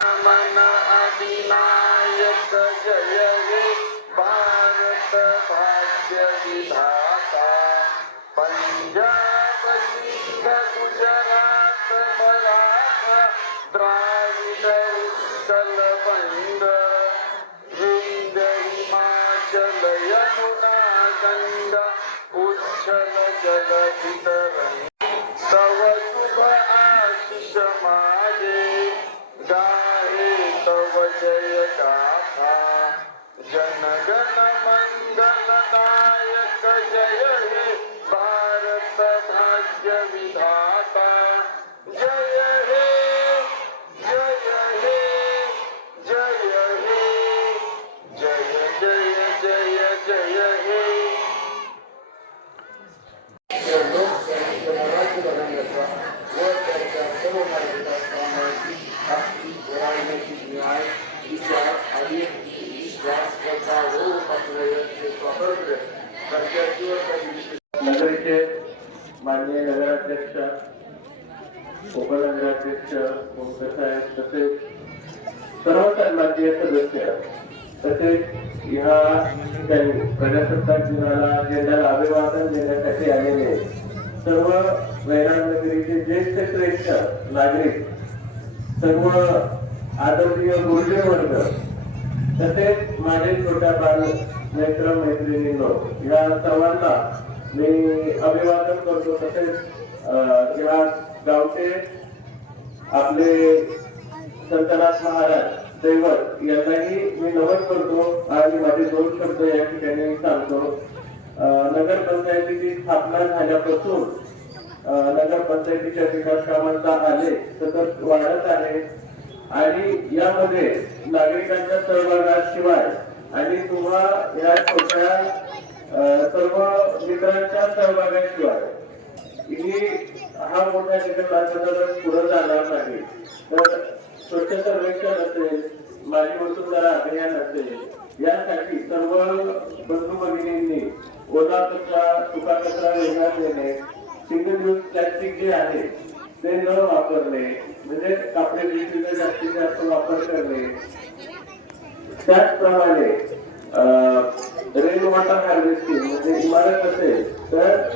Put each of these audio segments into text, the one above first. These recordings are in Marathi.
मन अधिनायक जय हे भारत भाग्य विधाता। पंजाब सिंध गुजरात मराठा द्राविड उत्कल बंग विंध्य हिमाचल यमुना गंगा उच्छल जल तरंग तव विधाता जय हे जय हे जय हे जय जय जय जय हे लोक त्यांच्या मराठी बघण्याचा व त्यांच्या सर्व नागरिकांच्या कामाची आपली राजनैतिक न्याय विचार आणि विश्वास श्रद्धा व उपासनेचे स्वातंत्र्य कर्त्याची व त्यांची नगरीचे माननीय नगराध्यक्ष उपनगराध्यक्ष साहेब तसेच सर्व सन्माननीय सदस्य तसेच ह्या ठिकाणी प्रजासत्ताक दिनाला झेंड्याला अभिवादन देण्यासाठी आलेले सर्व वैराग नगरीचे ज्येष्ठ श्रेष्ठ नागरिक सर्व आदरणीय गुरुजन वर्ग तसेच माझे छोट्या बाल मित्र मैत्रिणींनो या सर्वांना मी अभिवादन करतो तसेच अं, या गावचे आपले संतनाथ महाराज दैवत यांनाही मी नमन करतो आणि माझे दोन शब्द या ठिकाणी सांगतो. नगर नगरपंचायतीची स्थापना झाल्यापासून नगर पंचायतीच्या विकास कामांचा आले सतत वाढत आहे. आणि यामध्ये नागरिकांच्या सहभागाशिवाय आणि तुम्हा या छोट्या मित्रांच्या सहभागाशिवाय. ही हा मोठा जगत पुढे जाणार नाही तर स्वच्छ सर्वेक्षण असेल माझी वसुंधरा अभियान असेल यासाठी सर्व बंधू भगिनींनी ओला कचरा सुका कचरा वेगळा देणे सिंगल यूज प्लॅस्टिक जे आहे ते न वापरणे म्हणजे कापडे पिशवीचा जास्तीत जास्त वापर करणे. त्याचप्रमाणे रेन वॉटर हार्वेस्टिंग म्हणजे इमारत असेल तर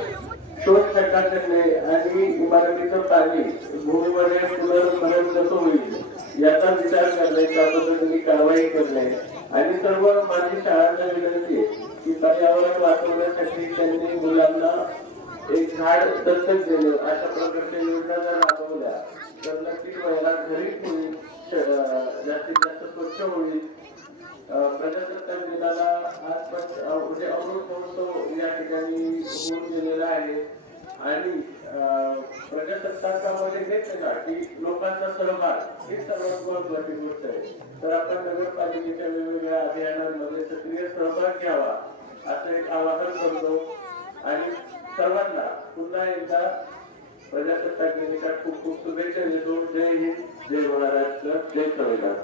शोध खड्डा करणे आणि इमारतीचं पाणी भूमीमध्ये पुनर्भरण कसं होईल याचा विचार करणे त्या पद्धतीने कारवाई करणे. आणि सर्व माझी शाळांना विनंती आहे की पर्यावरण वाचवण्यासाठी त्यांनी मुलांना एक झाड दत्तक देणं अशा प्रकारच्या योजना जर राबवल्या तर नक्कीच महिला घरी होईल जास्तीत जास्त स्वच्छ होईल. प्रजासत्ताक दिनाला आजपास म्हणजे अमृत महोत्सव या ठिकाणी होऊन गेलेला आहे. आणि प्रजासत्ताकामध्ये हेच आहे ना की लोकांचा सहभाग ही सर्वात महत्वाची गोष्ट आहे. तर आपण नगरपालिकेच्या वेगवेगळ्या अभियानांमध्ये सक्रिय सहभाग घ्यावा असं एक आवाहन करतो. आणि सर्वांना पुन्हा एकदा प्रजासत्ताक दिनाच्या खूप खूप शुभेच्छा देतो. जय हिंद जय महाराष्ट्र जय संविधान